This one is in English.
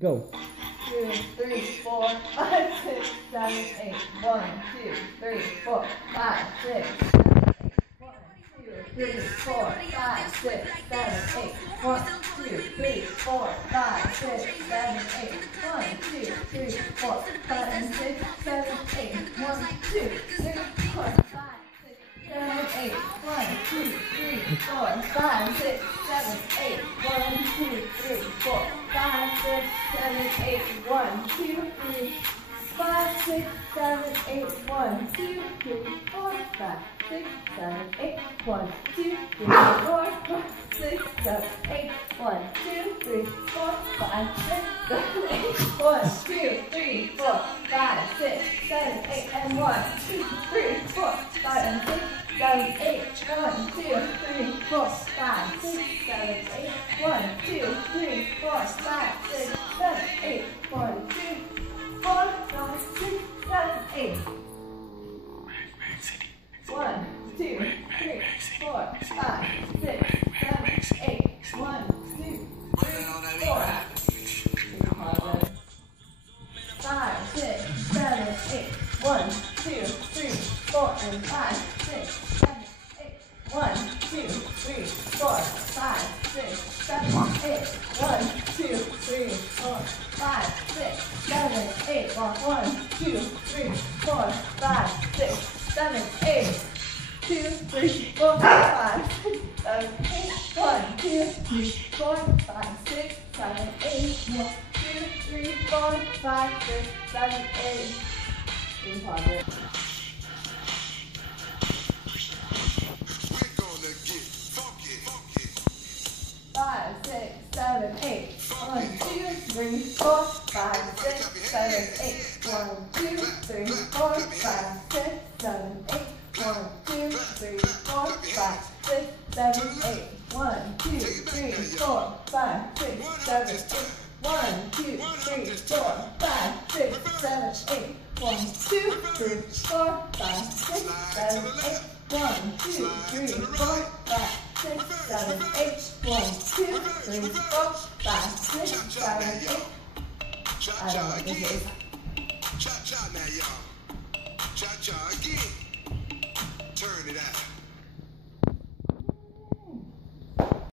Go. 2, 3, 4, 5, 6, 7, 8. 1, 2, 3, 4, 5, 6, 7, 8. 1, 2, 3, 4, 5, 6, 7, 8. 1, 2, 3, 4, 5, 6, 7, 8. 1, 2, 3, 4, 5, 6, 7, 8. 1, 2, 3, 4, 5, 6, 7, 8. 1, 2, 3, 4, 5, 6, 7, 8. 1, 2, 3, 4, 5, 6, 7, 8. 1, 2, 3, 5, 6, 7, 8. 1, 2, 3, 4, 5, 6, 7, 8. 1, 2, 3, 4, 5, 6, 7, 8. 1, 2, 3, 4, 5, 6, 7, 8. 1, 2, 3, 4, 5, 6, 7, 8. And 1, 2, 3, 4, 5, 6, 7, 8. 1, 2, 3, 4, 5, 6, 7, 8. 1, 2, 3, 4, 5, 6, 7, 8. 1, 2, 4, 5, 6, 7, 8. 1, 2, 3, 4, 5, 6, 7, 8. 1, 2, 3, 4. 5, 6, 7, 8. 1, 2, 3, 4, and 5, 6, 7, 8. 1, 2, 3, 4, 5, 6, 7, 8. 1, 2, 3, 4, 5, 6, 7, 8. 1, 2, 3, 4, 5, 6, 7, 8. 2, 3, 4, 5, 6, 7, 8. 1, 2, 3, 4, 5, 6, 7, 8. 1, 2, 3, 4, 5, 6, 7, 8. In progress. We're gonna get funky. 5, 6, 7, 8. 1, 2, 3, 4, 5, 6, 7, 8. 1, 2, 3, 4, 5, 6, 7, 8. 1, 2, 3, 4, 5, 6, 7, 8. 1, 2, 3, 4, 5, 6, 7, 8. 1, 2, 3, 4, 5, 6, 7, 8. 1, 2, 3, 4, 5, 6, 7, 8. 1, 2, 3, 4, 5, 6, 7, 8. 1, 2, 3, 4, 5, 6, 7, 8. I don't know what this is. Cha-cha now, y'all. Cha-cha again. Turn it out.